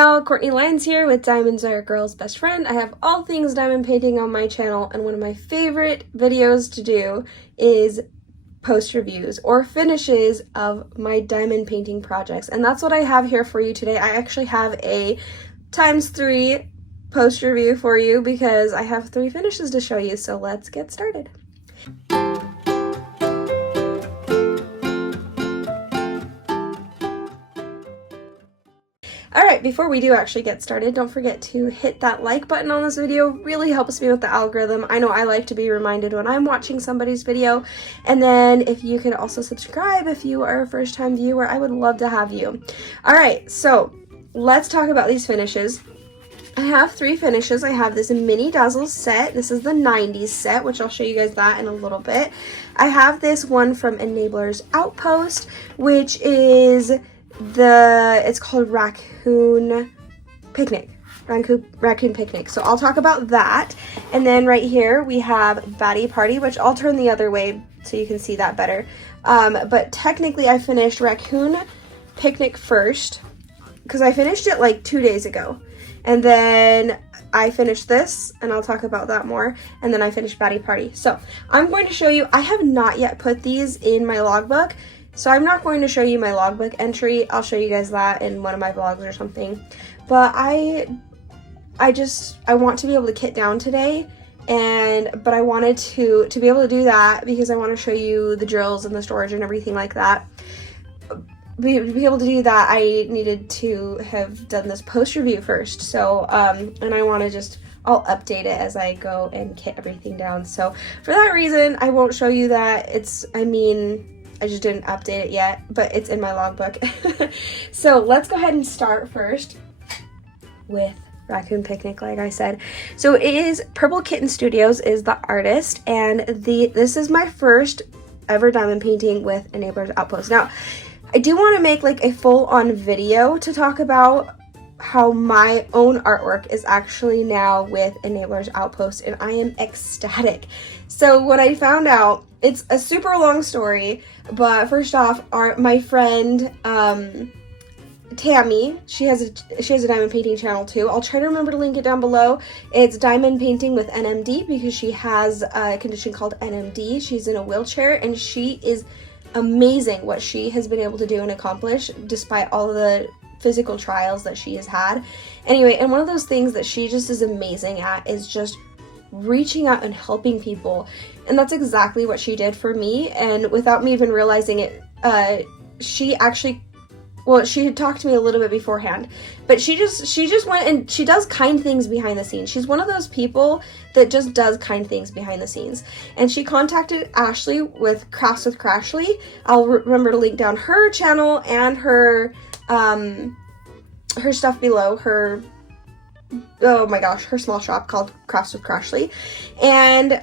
y'all, Courtney Lyons here with Diamonds Are a Girl's Best Friend. I have all things diamond painting on my channel, and one of my favorite videos to do is post reviews or finishes of my diamond painting projects, and that's what I have here for you today. I actually have a ×3 post review for you because I have 3 finishes to show you, so let's get started. Alright, before we do actually get started, don't forget to hit that like button on this video. It really helps me with the algorithm. I know I like to be reminded when I'm watching somebody's video. And then if you could also subscribe if you are a first-time viewer, I would love to have you. Alright, so let's talk about these finishes. I have 3 finishes. I have this mini dazzle set. This is the 90s set, which I'll show you guys that in a little bit. I have this one from Enabler's Outpost, which is it's called Raccoon Picnic. Raccoon Picnic. So I'll talk about that. And then right here we have Batty Party, which I'll turn the other way so you can see that better. But technically I finished Raccoon Picnic first because I finished it like 2 days ago. And then I finished this, and I'll talk about that more, and then I finished Batty Party. So I'm going to show you, I have not yet put these in my logbook, so I'm not going to show you my logbook entry. I'll show you guys that in one of my vlogs or something. But I want to be able to kit down today, but I wanted to be able to do that because I want to show you the drills and the storage and everything like that. To be able to do that, I needed to have done this post review first. So, and I want to I'll update it as I go and kit everything down. So for that reason, I won't show you that. I just didn't update it yet, but it's in my logbook. So let's go ahead and start first with Raccoon Picnic, like I said. So it is Purple Kitten Studios is the artist, and this is my first ever diamond painting with Enabler's Outpost. Now, I do want to make like a full-on video to talk about how my own artwork is actually now with Enabler's Outpost, and I am ecstatic. So when I found out, it's a super long story, but first off, my friend Tammy, she has a diamond painting channel too. I'll try to remember to link it down below. It's Diamond Painting with NMD because she has a condition called NMD. She's in a wheelchair, and she is amazing what she has been able to do and accomplish despite all the physical trials that she has had. Anyway, and one of those things that she just is amazing at is just reaching out and helping people, and that's exactly what she did for me. And without me even realizing it, she had talked to me a little bit beforehand, but she just went and she does kind things behind the scenes. She's one of those people that just does kind things behind the scenes. And she contacted Ashley with Crafts with Crashly. I'll remember to link down her channel and her stuff below, her small shop called Crafts with Crashly. And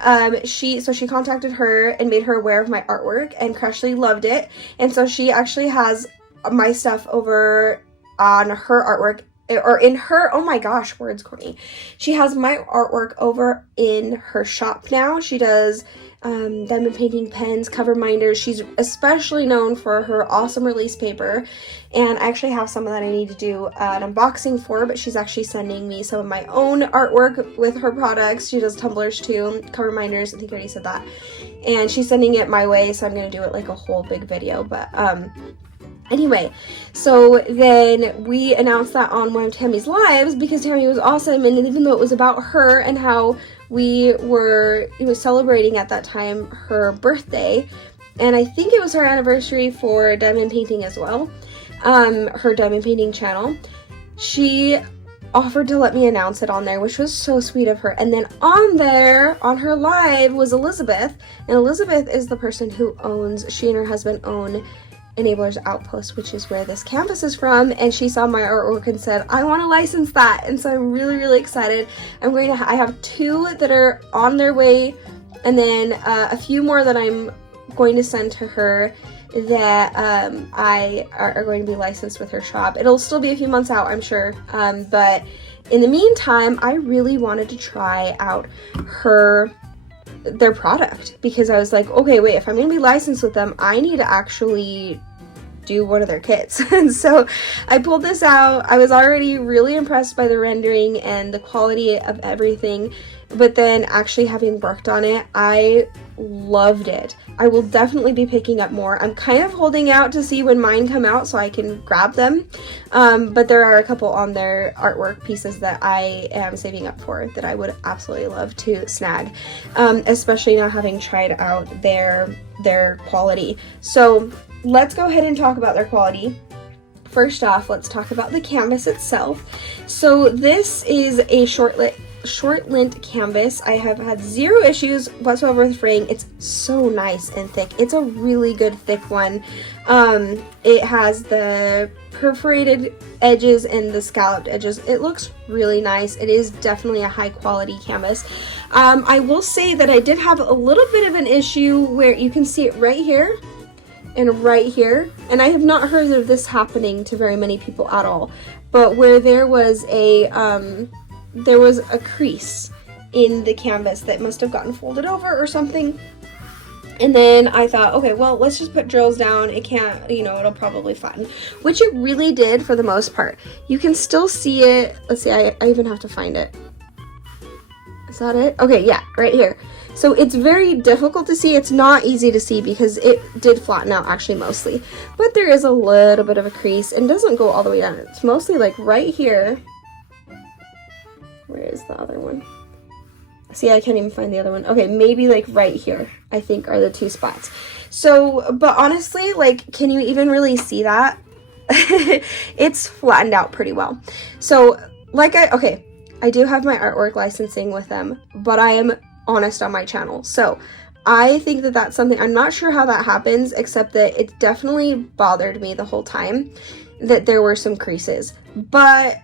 she contacted her and made her aware of my artwork, and Crashly loved it. And so she actually has my stuff over on her artwork, or in her, oh my gosh, words, Courtney. She has my artwork over in her shop now. She does diamond painting pens, cover minders. She's especially known for her awesome release paper, and I actually have some of that I need to do an unboxing for, but she's actually sending me some of my own artwork with her products. She does tumblers too, cover minders, I think I already said that, and she's sending it my way, so I'm going to do it like a whole big video. But anyway, so then we announced that on one of Tammy's lives because Tammy was awesome, and even though it was about her and how we were celebrating at that time her birthday, and I think it was her anniversary for diamond painting as well, her diamond painting channel, she offered to let me announce it on there, which was so sweet of her. And then on there, on her live, was Elizabeth, and Elizabeth is the person who she and her husband own Enabler's Outpost, which is where this canvas is from, and she saw my artwork and said, I want to license that. And so I'm really, really excited. I have 2 that are on their way, and then a few more that I'm going to send to her that are going to be licensed with her shop. It'll still be a few months out, I'm sure, but in the meantime, I really wanted to try out their product because I was like, okay, wait, if I'm going to be licensed with them, I need to actually do one of their kits. And so I pulled this out. I was already really impressed by the rendering and the quality of everything, but then actually having worked on it, I loved it. I will definitely be picking up more. I'm kind of holding out to see when mine come out so I can grab them, but there are a couple on their artwork pieces that I am saving up for that I would absolutely love to snag, especially now having tried out their quality. So let's go ahead and talk about their quality. First off, let's talk about the canvas itself. So this is a short lint canvas. I have had zero issues whatsoever with fraying. It's so nice and thick. It's a really good thick one. It has the perforated edges and the scalloped edges. It looks really nice. It is definitely a high quality canvas. I will say that I did have a little bit of an issue where you can see it right here and right here, and I have not heard of this happening to very many people at all, but where there was a crease in the canvas that must have gotten folded over or something. And then I thought, okay, well, let's just put drills down. It can't, you know, it'll probably flatten, which it really did for the most part. You can still see it. Let's see, I even have to find it. Is that it? Okay, yeah, right here. So it's very difficult to see. It's not easy to see because it did flatten out actually mostly, but there is a little bit of a crease and doesn't go all the way down. It's mostly like right here. Where is the other one? See, I can't even find the other one. Okay, maybe like right here, I think, are the two spots. So, but honestly, like, can you even really see that? It's flattened out pretty well. So, like I do have my artwork licensing with them, but I am honest on my channel. So, I think that that's something, I'm not sure how that happens, except that it definitely bothered me the whole time that there were some creases, but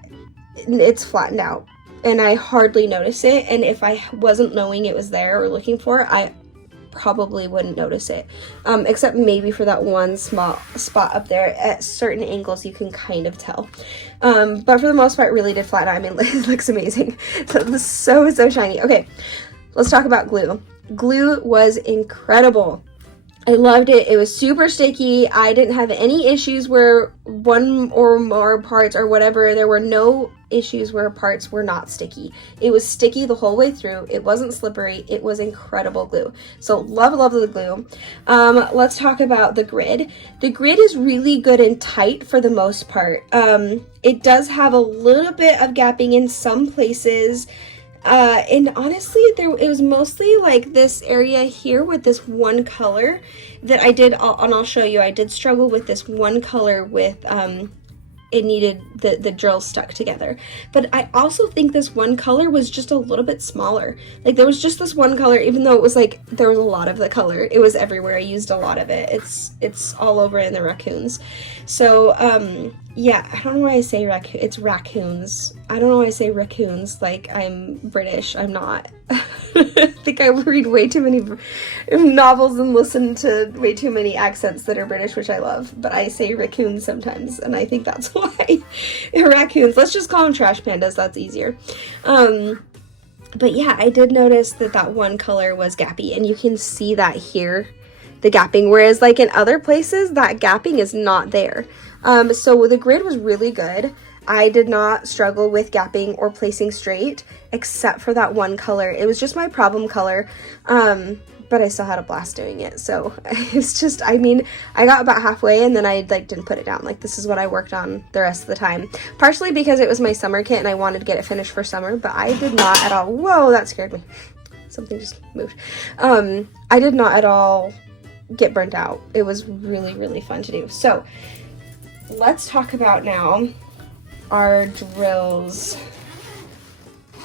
it's flattened out. And I hardly notice it, and if I wasn't knowing it was there or looking for it, I probably wouldn't notice it, except maybe for that one small spot up there. At certain angles you can kind of tell, but for the most part, it really did flatten out. I mean, it looks amazing. So shiny. Okay, let's talk about glue. Glue was incredible. I loved it. It was super sticky. I didn't have any issues where one or more parts or whatever, there were no issues where parts were not sticky. It was sticky the whole way through. It wasn't slippery. It was incredible glue. So love the glue. Let's talk about the grid. The grid is really good and tight for the most part. It does have a little bit of gapping in some places. And honestly, it was mostly like this area here with this one color that I did, and I'll show you, I did struggle with this one color with, it needed the drills stuck together. But I also think this one color was just a little bit smaller. Like there was just this one color, even though it was like, there was a lot of the color. It was everywhere. I used a lot of it. It's all over in the raccoons. So, yeah, I don't know why I say it's raccoons. I don't know why I say raccoons like I'm British. I'm not. I think I read way too many novels and listen to way too many accents that are British, which I love. But I say raccoons sometimes, and I think that's why. Raccoons. Let's just call them trash pandas. That's easier. But yeah, I did notice that one color was gappy, and you can see that here, the gapping. Whereas like in other places, that gapping is not there. So the grid was really good. I did not struggle with gapping or placing straight, except for that one color. It was just my problem color, but I still had a blast doing it. So it's just, I mean, I got about halfway and then I like didn't put it down. Like this is what I worked on the rest of the time. Partially because it was my summer kit and I wanted to get it finished for summer, but I did not at all. Whoa, that scared me. Something just moved. I did not at all get burnt out. It was really, really fun to do. So let's talk about now our drills.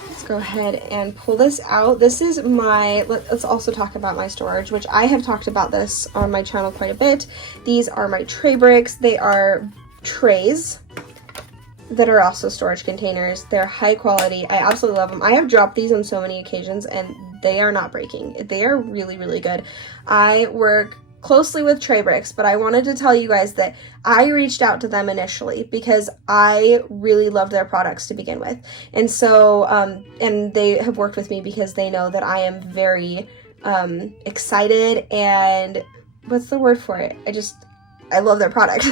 Let's go ahead and pull this out. This is my, let's also talk about my storage, which I have talked about this on my channel quite a bit. These are my tray bricks. They are trays that are also storage containers. They're high quality. I absolutely love them. I have dropped these on so many occasions and they are not breaking. They are really, really good. I work closely with tray bricks, but I wanted to tell you guys that I reached out to them initially because I really loved their products to begin with. And so, and they have worked with me because they know that I am very excited and, what's the word for it? I love their product.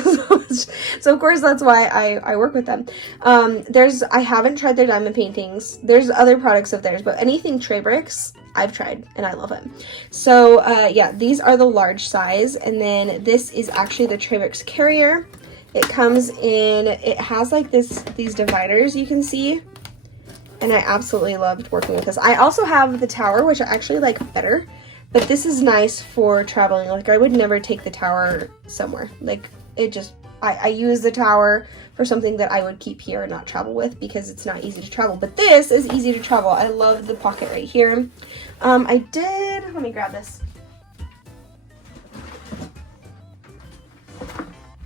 So of course that's why I work with them. I haven't tried their diamond paintings. There's other products of theirs, but anything tray bricks I've tried and I love it. So yeah, these are the large size, and then this is actually the tray bricks carrier. It comes in, it has like these dividers you can see, and I absolutely loved working with this. I also have the tower, which I actually like better. But this is nice for traveling. Like, I would never take the tower somewhere. Like, it just, I use the tower for something that I would keep here and not travel with because it's not easy to travel. But this is easy to travel. I love the pocket right here. Let me grab this.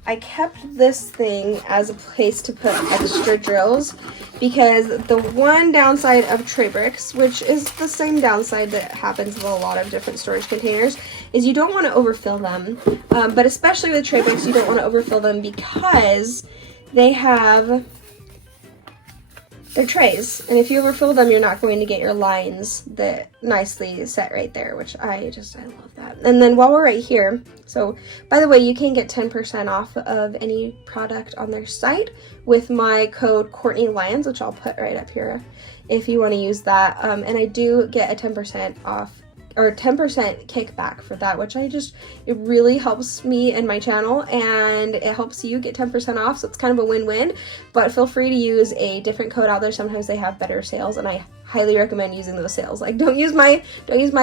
I kept this thing as a place to put extra drills because the one downside of tray bricks, which is the same downside that happens with a lot of different storage containers, is you don't want to overfill them. But especially with tray bricks, you don't want to overfill them because they have their trays. And if you overfill them, you're not going to get your lines that nicely set right there, which I love that. And then while we're right here, so by the way, you can get 10% off of any product on their site with my code Courtney Lyons, which I'll put right up here if you want to use that. And I do get a 10% off or 10% kickback for that, which it really helps me and my channel, and it helps you get 10% off, so it's kind of a win-win. But feel free to use a different code out there. Sometimes they have better sales, and I highly recommend using those sales. Like, don't use my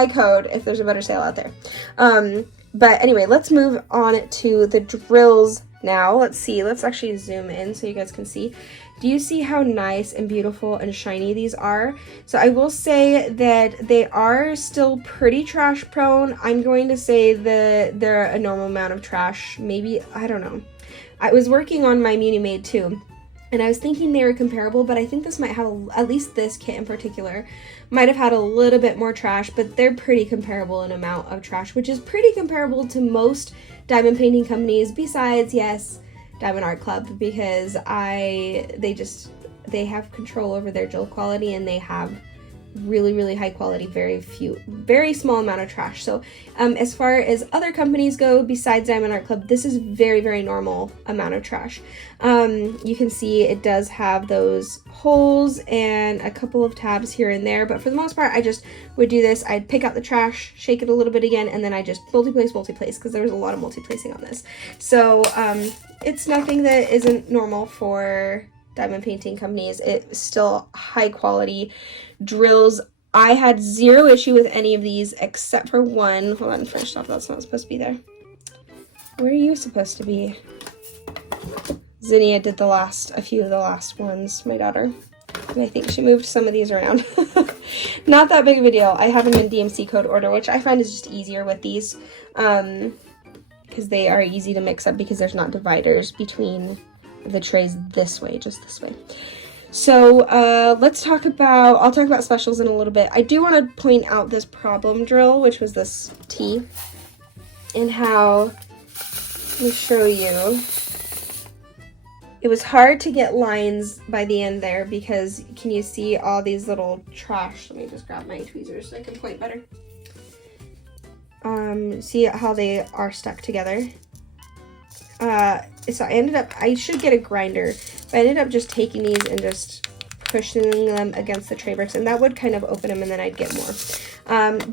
code if there's a better sale out there. But anyway, let's move on to the drills now. Let's actually zoom in so you guys can see. Do you see how nice and beautiful and shiny these are? So I will say that they are still pretty trash prone. I'm going to say that they're a normal amount of trash. Maybe, I don't know. I was working on my Munimade too, and I was thinking they were comparable, but I think this might have, at least this kit in particular, might have had a little bit more trash, but they're pretty comparable in amount of trash, which is pretty comparable to most diamond painting companies besides, yes, Diamond Art Club, because they have control over their drill quality, and they have really high quality, very small amount of trash. So as far as other companies go besides Diamond Art Club, this is very normal amount of trash. You can see it does have those holes and a couple of tabs here and there, but for the most part I just would do this. I'd pick out the trash, shake it a little bit again, and then I just multi-place because there was a lot of multi-placing on this. So it's nothing that isn't normal for diamond painting companies. It's still high quality drills. I had zero issue with any of these except for one. Hold on, first off, that's not supposed to be there. Where are you supposed to be? Zinnia did a few of the last ones, my daughter. And I think she moved some of these around. Not that big of a deal. I have them in DMC code order, which I find is just easier with these. Because they are easy to mix up because there's not dividers between the trays this way, just this way. So I'll talk about specials in a little bit. I do want to point out this problem drill, which was this T, and how, let me show you. It was hard to get lines by the end there because can you see all these little trash? Let me just grab my tweezers so I can point better. See how they are stuck together? So I should get a grinder, but I ended up just taking these and just pushing them against the tray bricks, and that would kind of open them, and then I'd get more.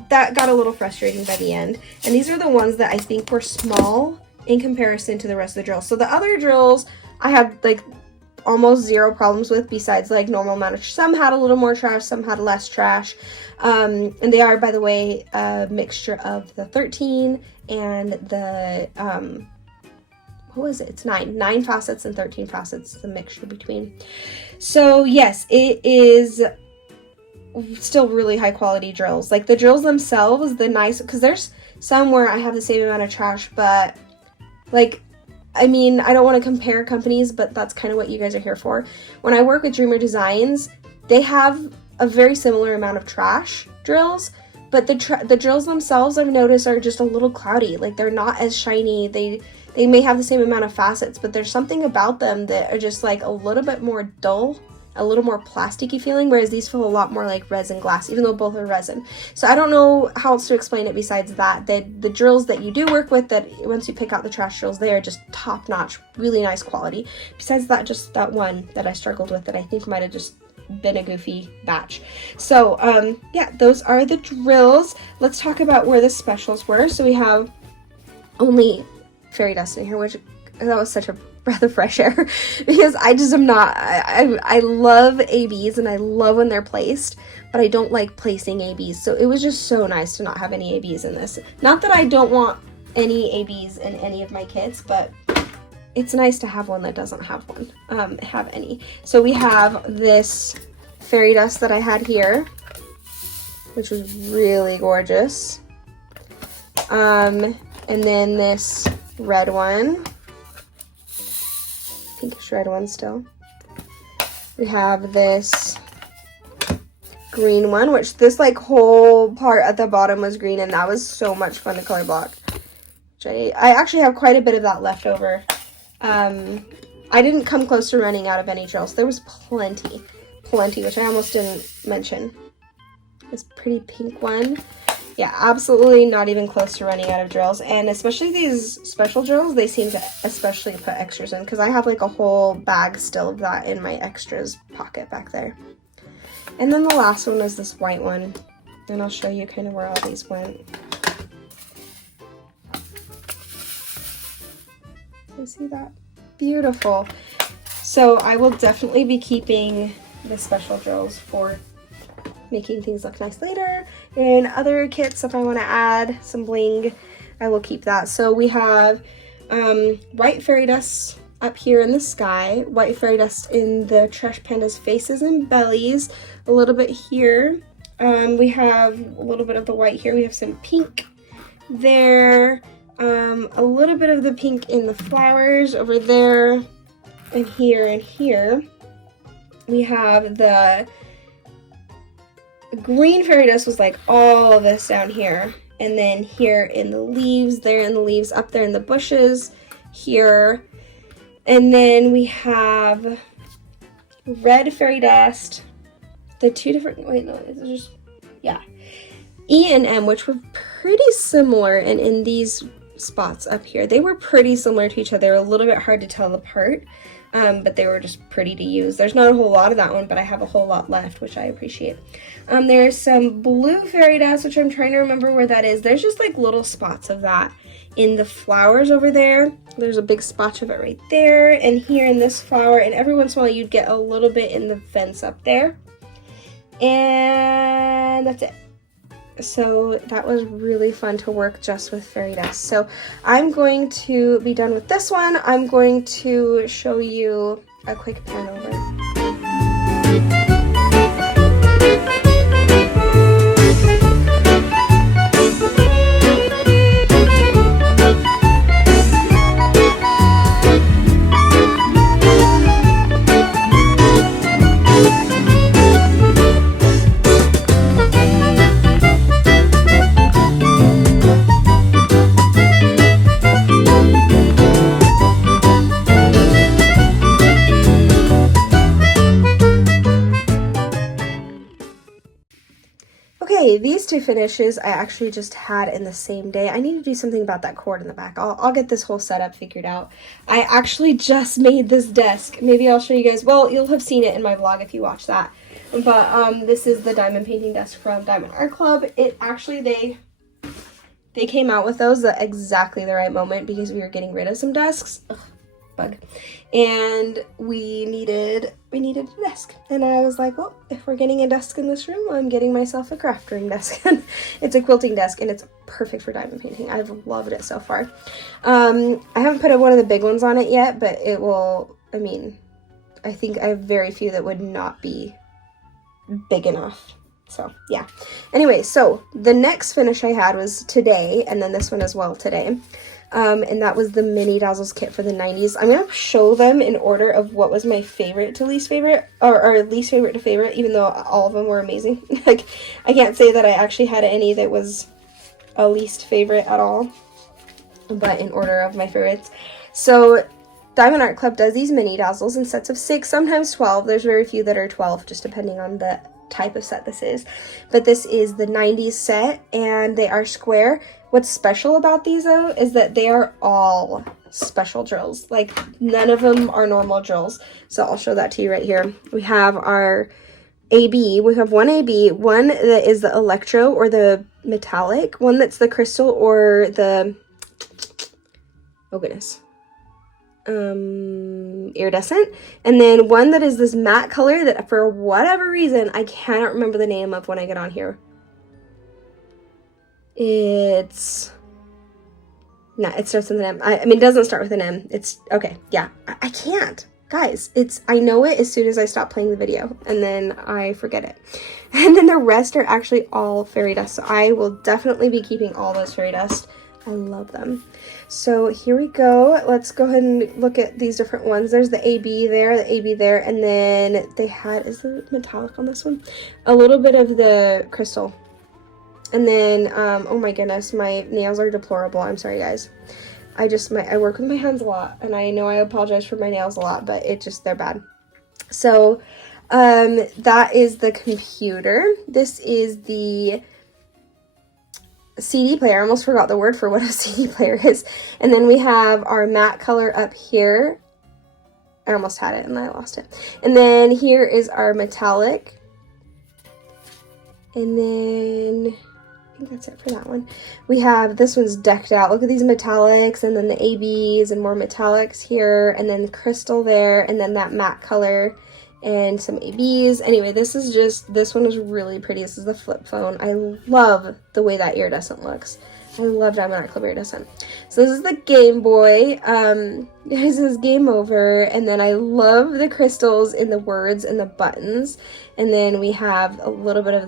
That got a little frustrating by the end, and these are the ones that I think were small in comparison to the rest of the drills. So the other drills I had like almost zero problems with, besides like normal amount of, some had a little more trash, some had less trash. And they are, by the way, a mixture of the 13 and the, what was it? It's 9 facets and 13 facets, the mixture between. So yes, it is still really high quality drills. Like the drills themselves, because there's some where I have the same amount of trash, but like, I mean, I don't want to compare companies, but that's kind of what you guys are here for. When I work with Dreamer Designs, they have a very similar amount of trash drills, but the drills themselves, I've noticed, are just a little cloudy. Like they're not as shiny. They may have the same amount of facets, but there's something about them that are just like a little bit more dull a little more plasticky feeling, whereas these feel a lot more like resin glass, even though both are resin. So I don't know how else to explain it besides that. The drills that you do work with, that once you pick out the trash drills, they are just top notch, really nice quality. Besides that, just that one that I struggled with that I think might have just been a goofy batch. So yeah, those are the drills. Let's talk about where the specials were. So we have only fairy dust in here, which that was such a breath of fresh air because I just am not, I love ABs and I love when they're placed, but I don't like placing ABs. So it was just so nice to not have any ABs in this. Not that I don't want any ABs in any of my kits, but it's nice to have one that doesn't have any. So we have this fairy dust that I had here, which was really gorgeous. And then this red one, pinkish red one still. We have this green one, which this like whole part at the bottom was green, and that was so much fun to color block. Which I actually have quite a bit of that left over. I didn't come close to running out of any drills. There was plenty, which I almost didn't mention. This pretty pink one. Yeah, absolutely not even close to running out of drills. And especially these special drills, they seem to especially put extras in, because I have like a whole bag still of that in my extras pocket back there. And then the last one is this white one. And I'll show you kind of where all these went. You see that? Beautiful. So I will definitely be keeping the special drills for making things look nice later. And other kits, if I want to add some bling, I will keep that. So we have white fairy dust up here in the sky, white fairy dust in the Trash Panda's faces and bellies, a little bit here. We have a little bit of the white here. We have some pink there. A little bit of the pink in the flowers over there, and here and here. We have the green fairy dust was like all of this down here, and then here in the leaves, there in the leaves, up there in the bushes, here. And then we have red fairy dust, the two different, wait, no, it's just, yeah, E and M, which were pretty similar, and in these spots up here, they were pretty similar to each other. They were a little bit hard to tell apart, but they were just pretty to use. There's not a whole lot of that one, but I have a whole lot left, which I appreciate. There's some blue fairy dust, which I'm trying to remember where that is. There's just like little spots of that in the flowers over there. There's a big spotch of it right there, and here in this flower, and every once in a while you'd get a little bit in the fence up there. And that's it. So that was really fun to work just with fairy dust. So I'm going to be done with this one. I'm going to show you a quick pan over. Okay, these two finishes I actually just had in the same day. I need to do something about that cord in the back. I'll get this whole setup figured out. I actually just made this desk. Maybe I'll show you guys. Well, you'll have seen it in my vlog if you watch that. But this is the diamond painting desk from Diamond Art Club. It actually, they came out with those at exactly the right moment because we were getting rid of some desks. Ugh, bug. And we needed a desk, and I was like, well, if we're getting a desk in this room, I'm getting myself a craft room desk. It's a quilting desk, and it's perfect for diamond painting. I've loved it so far. I haven't put one of the big ones on it yet, but it will, I mean, I think I have very few that would not be big enough. So yeah, anyway, so the next finish I had was today, and then this one as well today. And that was the mini Dazzles kit for the 90s. I'm going to show them in order of what was my favorite to least favorite, or least favorite to favorite, even though all of them were amazing. Like, I can't say that I actually had any that was a least favorite at all, but in order of my favorites. So Diamond Art Club does these mini dazzles in sets of 6, sometimes 12. There's very few that are 12, just depending on the type of set this is. But this is the 90s set, and they are square. What's special about these, though, is that they are all special drills. Like, none of them are normal drills. So I'll show that to you right here. We have our AB. We have one AB, one that is the electro or the metallic, one that's the crystal or the, oh goodness, iridescent, and then one that is this matte color that for whatever reason I cannot remember the name of when I get on here. It's no, it starts with an M. I mean, it doesn't start with an M. It's okay. Yeah, I can't, guys. I know it as soon as I stop playing the video, and then I forget it. And then the rest are actually all fairy dust. So I will definitely be keeping all those fairy dust. I love them. So here we go. Let's go ahead and look at these different ones. There's the AB there, and then they had, is the metallic on this one? A little bit of the crystal. And then, oh my goodness, my nails are deplorable. I'm sorry, guys. I work with my hands a lot, and I know I apologize for my nails a lot, but they're bad. So, that is the computer. This is the CD player. I almost forgot the word for what a CD player is. And then we have our matte color up here. I almost had it and I lost it. And then here is our metallic. And then I think that's it for that one. We have, this one's decked out. Look at these metallics, and then the ABs and more metallics here, and then crystal there, and then that matte color and some ABs. Anyway, this one is really pretty. This is the flip phone. I love the way that iridescent looks. I love Diamond Art Club iridescent. So this is the Game Boy. This is Game Over. And then I love the crystals in the words and the buttons. And then we have a little bit of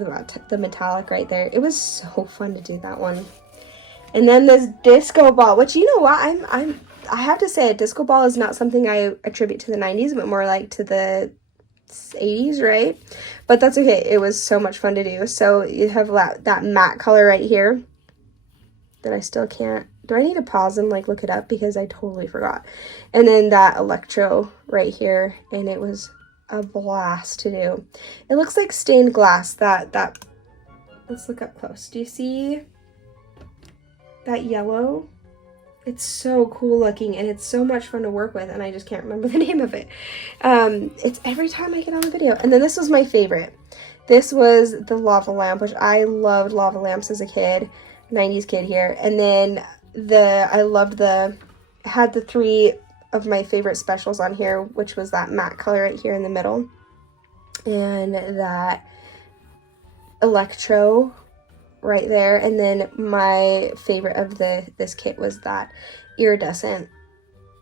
the metallic right there. It was so fun to do that one. And then this disco ball, which, you know what, I have to say, a disco ball is not something I attribute to the 90s, but more like to the 80s, right? But that's okay. It was so much fun to do. So you have that matte color right here that I still can't. Do I need to pause and like look it up, because I totally forgot? And then that electro right here, and it was a blast to do. It looks like stained glass. That let's look up close. Do you see that yellow? It's so cool looking, and it's so much fun to work with, and I just can't remember the name of it. It's every time I get on the video. And then this was my favorite. This was the lava lamp, which I loved lava lamps as a kid, 90s kid here. And then I had the 3 of my favorite specials on here, which was that matte color right here in the middle, and that electro right there. And then my favorite of this kit was that iridescent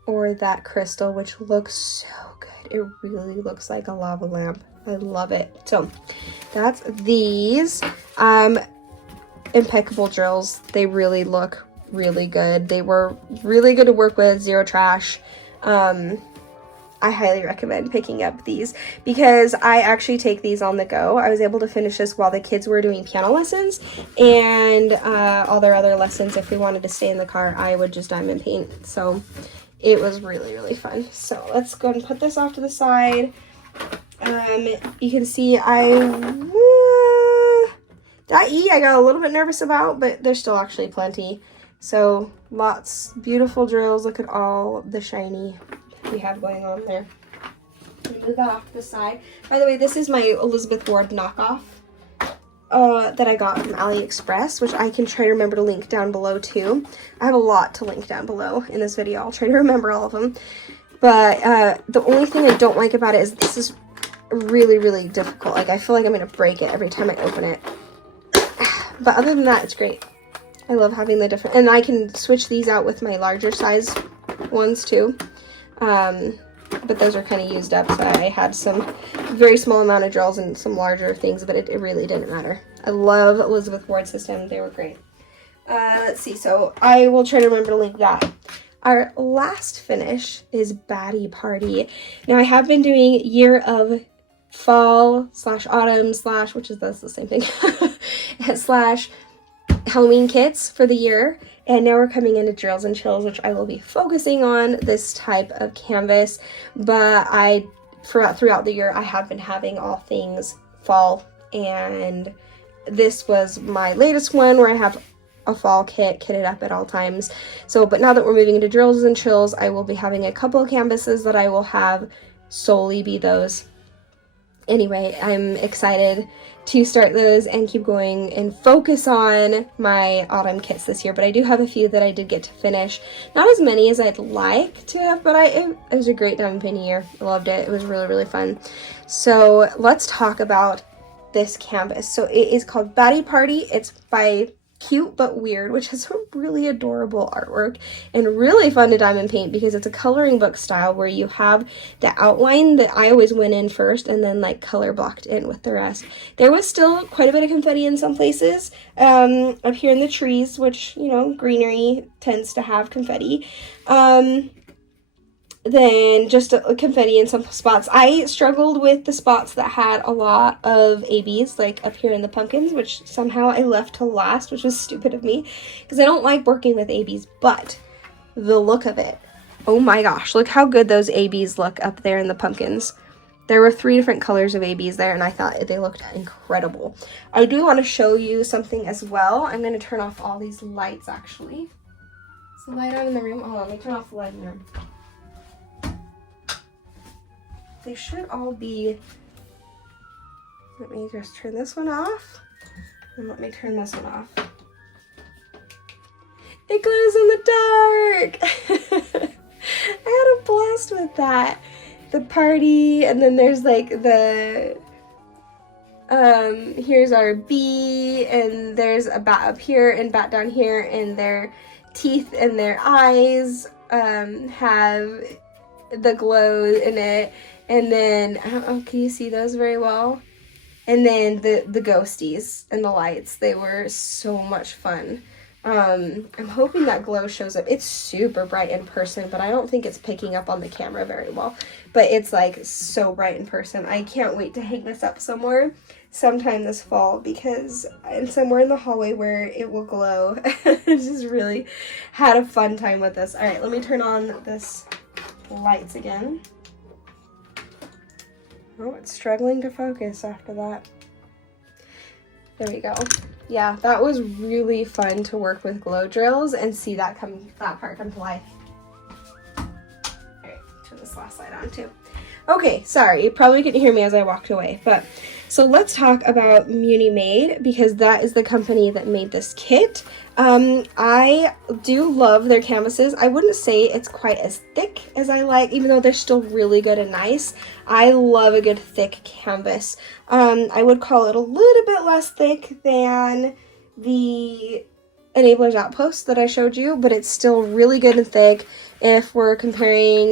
or that crystal, which looks so good. It really looks like a lava lamp. I love it. So that's these impeccable drills. They really look really good. They were really good to work with, zero trash. I highly recommend picking up these, because I actually take these on the go. I was able to finish this while the kids were doing piano lessons and all their other lessons. If we wanted to stay in the car, I would just diamond paint. So it was really, really fun. So let's go and put this off to the side. You can see that E I got a little bit nervous about, but there's still actually plenty. So lots, beautiful drills. Look at all the shiny we have going on there. Move that off to the side. By the way, this is my Elizabeth Ward knockoff that I got from AliExpress, which I can try to remember to link down below too. I have a lot to link down below in this video. I'll try to remember all of them. But the only thing I don't like about it is this is really, really difficult. Like, I feel like I'm going to break it every time I open it. But other than that, it's great. I love having the different, and I can switch these out with my larger size ones too. But those are kind of used up, so I had some very small amount of drills and some larger things, but it really didn't matter. I love Elizabeth Ward system. They were great. Let's see. So I will try to remember to link that. Our last finish is Batty Party. Now, I have been doing year of fall / autumn / which is that's the same thing / Halloween kits for the year. And now we're coming into Drills and Chills, which I will be focusing on this type of canvas, but throughout the year I have been having all things fall, and this was my latest one where I have a fall kit kitted up at all times. So, but now that we're moving into Drills and Chills, I will be having a couple of canvases that I will have solely be those. Anyway, I'm excited to start those and keep going and focus on my autumn kits this year, but I do have a few that I did get to finish. Not as many as I'd like to have, but it was a great diamond painting year. I loved it. It was really, really fun. So let's talk about this canvas. So it is called Batty Party. It's by Cute But Weird, which has some really adorable artwork and really fun to diamond paint because it's a coloring book style where you have the outline that I always went in first and then like color blocked in with the rest. There was still quite a bit of confetti in some places, up here in the trees, which, you know, greenery tends to have confetti. Then just confetti in some spots. I struggled with the spots that had a lot of ABs, like up here in the pumpkins, which somehow I left to last, which was stupid of me, because I don't like working with ABs, but the look of it, oh my gosh, look how good those ABs look up there in the pumpkins. There were 3 different colors of ABs there, and I thought they looked incredible. I do want to show you something as well. I'm going to turn off all these lights, actually. Is the light on in the room? Hold on, let me turn off the light in the room. They should all be, let me just turn this one off, and let me turn this one off. It glows in the dark! I had a blast with that. The party, and then there's like the, here's our bee, and there's a bat up here and bat down here, and their teeth and their eyes have the glow in it. And then, I don't know, can you see those very well? And then the ghosties and the lights, they were so much fun. I'm hoping that glow shows up. It's super bright in person, but I don't think it's picking up on the camera very well. But it's like so bright in person. I can't wait to hang this up somewhere sometime this fall, because I'm somewhere in the hallway where it will glow. I just really had a fun time with this. All right, let me turn on this lights again. Oh, it's struggling to focus after that. There we go. Yeah, that was really fun to work with glow drills and see that part come to life. All right, turn this last light on too. Okay, sorry, you probably couldn't hear me as I walked away, but so let's talk about Munimade, because that is the company that made this kit. I do love their canvases. I wouldn't say it's quite as thick as I like, even though they're still really good and nice. I love a good thick canvas. I would call it a little bit less thick than the Enablers Outpost that I showed you, but it's still really good and thick. If we're comparing,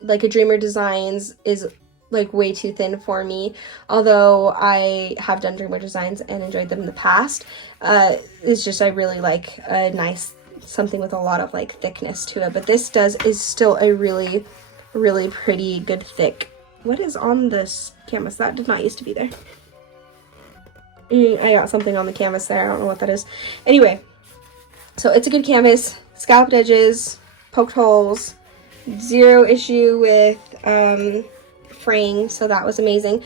like a Dreamer Designs is like way too thin for me, although I have done Dreamer Designs and enjoyed them in the past. It's just I really like a nice something with a lot of like thickness to it, but this is still a really, really pretty good thick. What is on this canvas? That did not used to be there. I got something on the canvas there. I don't know what that is. Anyway, so it's a good canvas. Scalloped edges, poked holes, zero issue with fraying, so that was amazing.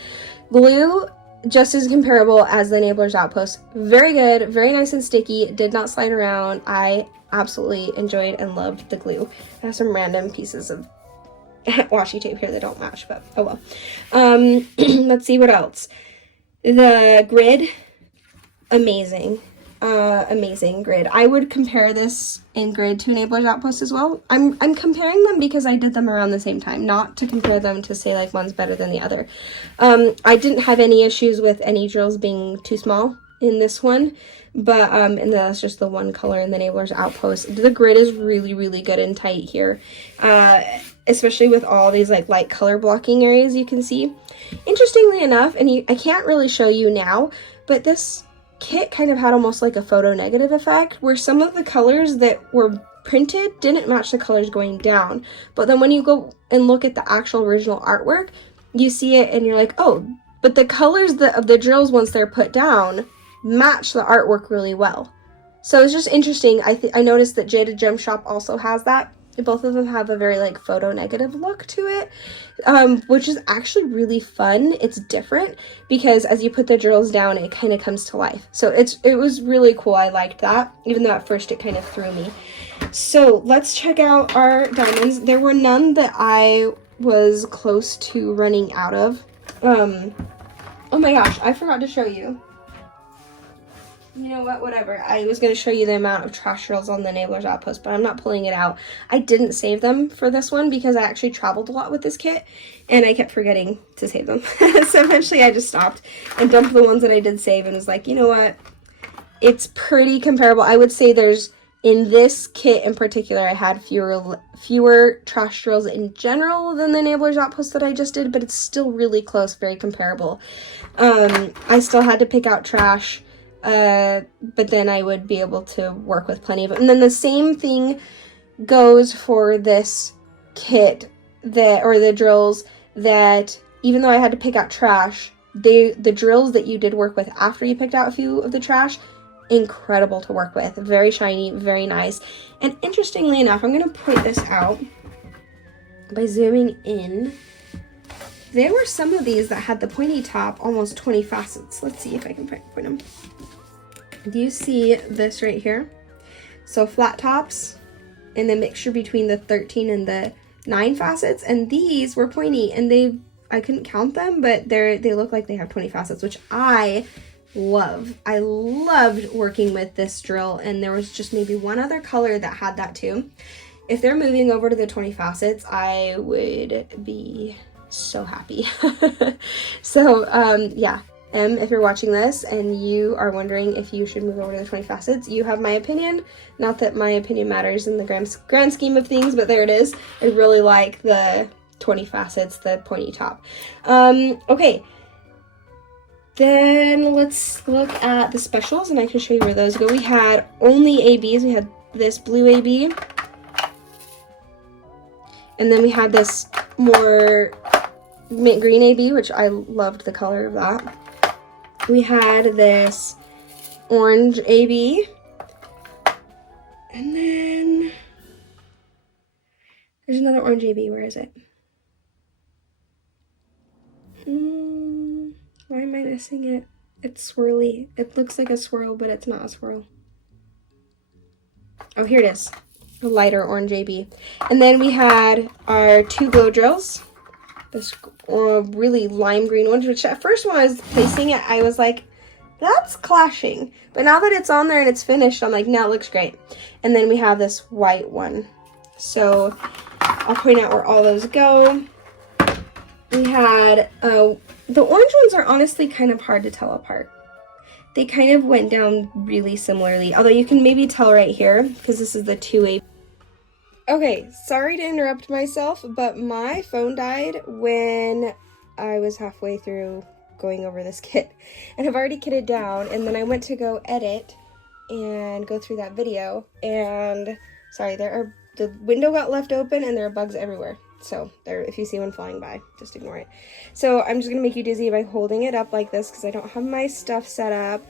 Glue, just as comparable as the Enablers Outpost. Very good, very nice and sticky, did not slide around. I absolutely enjoyed and loved the glue. I have some random pieces of washi tape here that don't match, but oh well. Let's see what else. The grid, amazing. Amazing grid. I would compare this in grid to Enablers Outpost as well. I'm comparing them because I did them around the same time, not to compare them to say like one's better than the other. I didn't have any issues with any drills being too small in this one, but and that's just the one color in the Enablers Outpost. The grid is really, really good and tight here, especially with all these like light color blocking areas you can see. Interestingly enough, and I can't really show you now, but this kit kind of had almost like a photo negative effect where some of the colors that were printed didn't match the colors going down, but then when you go and look at the actual original artwork, you see it and you're like, oh, but the colors of the drills once they're put down match the artwork really well. So it's just interesting. I noticed that Jada Gem Shop also has that. Both of them have a very like photo negative look to it, which is actually really fun. It's different because as you put the drills down, it kind of comes to life. So it was really cool. I liked that, even though at first it kind of threw me. So let's check out our diamonds. There were none that I was close to running out of. Oh my gosh, I forgot to show you. You know what, whatever. I was going to show you the amount of trash drills on the Enablers Outpost, but I'm not pulling it out. I didn't save them for this one because I actually traveled a lot with this kit, and I kept forgetting to save them. So eventually I just stopped and dumped the ones that I did save and was like, you know what? It's pretty comparable. I would say there's, in this kit in particular, I had fewer trash drills in general than the Enablers Outpost that I just did, but it's still really close, very comparable. I still had to pick out trash. But then I would be able to work with plenty of it. And then the same thing goes for this kit or the drills that even though I had to pick out trash, the drills that you did work with after you picked out a few of the trash, incredible to work with. Very shiny, very nice. And interestingly enough, I'm going to point this out by zooming in. There were some of these that had the pointy top, almost 20 facets. Let's see if I can point them. Do you see this right here? So flat tops and the mixture between the 13 and the 9 facets, and these were pointy, and I couldn't count them, but they look like they have 20 facets, which I love. I loved working with this drill, and there was just maybe one other color that had that too. If they're moving over to the 20 facets, I would be so happy. So yeah. If you're watching this and you are wondering if you should move over to the 20 facets, you have my opinion. Not that my opinion matters in the grand scheme of things, but there it is. I really like the 20 facets, the pointy top. Okay, then let's look at the specials, and I can show you where those go. We had only ABs. We had this blue AB, and then we had this more mint green AB, which I loved the color of that. We had this orange AB, and then there's another orange AB. Where is it? Why am I missing it? It's swirly. It looks like a swirl, but it's not a swirl. Oh, here it is. A lighter orange AB. And then we had our 2 glow drills. This really lime green one, which at first when I was placing it, I was like, that's clashing. But now that it's on there and it's finished, I'm like, no, it looks great. And then we have this white one. So I'll point out where all those go. We had, the orange ones are honestly kind of hard to tell apart. They kind of went down really similarly, although you can maybe tell right here, because this is the 2A. Okay, sorry to interrupt myself, but my phone died when I was halfway through going over this kit. And I've already kitted down, and then I went to go edit and go through that video, and sorry, the window got left open and there are bugs everywhere. So if you see one flying by, just ignore it. So I'm just gonna make you dizzy by holding it up like this because I don't have my stuff set up.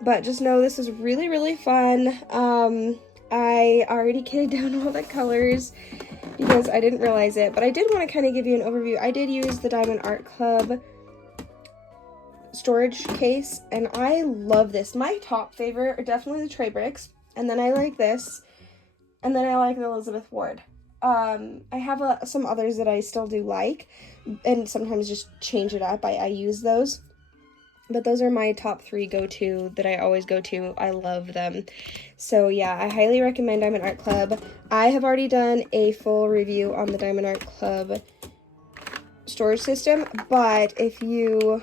But just know this is really, really fun. I already kitted down all the colors because I didn't realize it, but I did want to kind of give you an overview. I did use the Diamond Art Club storage case, and I love this. My top favorite are definitely the tray bricks, and then I like this, and then I like the Elizabeth Ward. I have some others that I still do like, and sometimes just change it up. I use those. But those are my top 3 go-to that I always go to. I love them. So yeah, I highly recommend Diamond Art Club. I have already done a full review on the Diamond Art Club storage system, but if you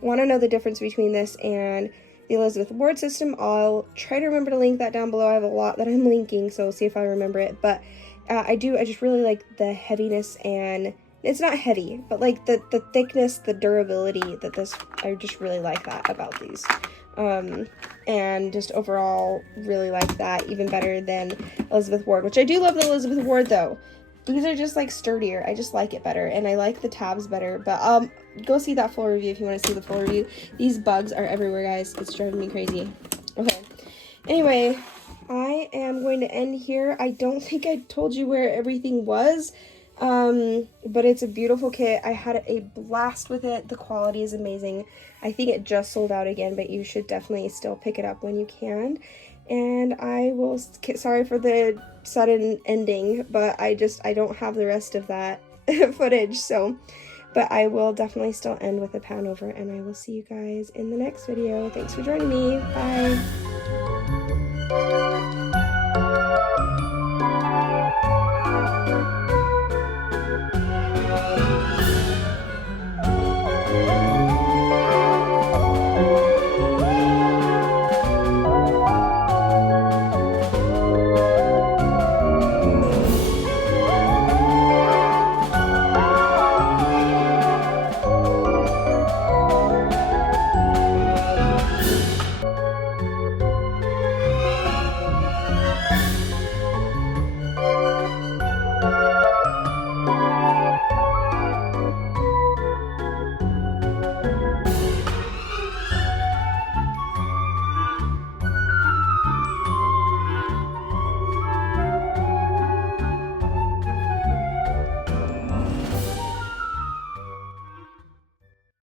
want to know the difference between this and the Elizabeth Ward system, I'll try to remember to link that down below. I have a lot that I'm linking, so we'll see if I remember it. But I just really like the heaviness, and it's not heavy, but like the thickness, the durability that this, I just really like that about these. And just overall really like that, even better than Elizabeth Ward, which I do love the Elizabeth Ward though. These are just like sturdier. I just like it better, and I like the tabs better. But go see that full review if you want to see the full review. These bugs are everywhere, guys. It's driving me crazy. Okay, Anyway, I am going to end here. I don't think I told you where everything was, but it's a beautiful kit. I had a blast with it. The quality is amazing. I think it just sold out again, but you should definitely still pick it up when you can. And I will, sorry for the sudden ending, but I don't have the rest of that footage, so, but I will definitely still end with a pan over, and I will see you guys in the next video. Thanks for joining me. Bye.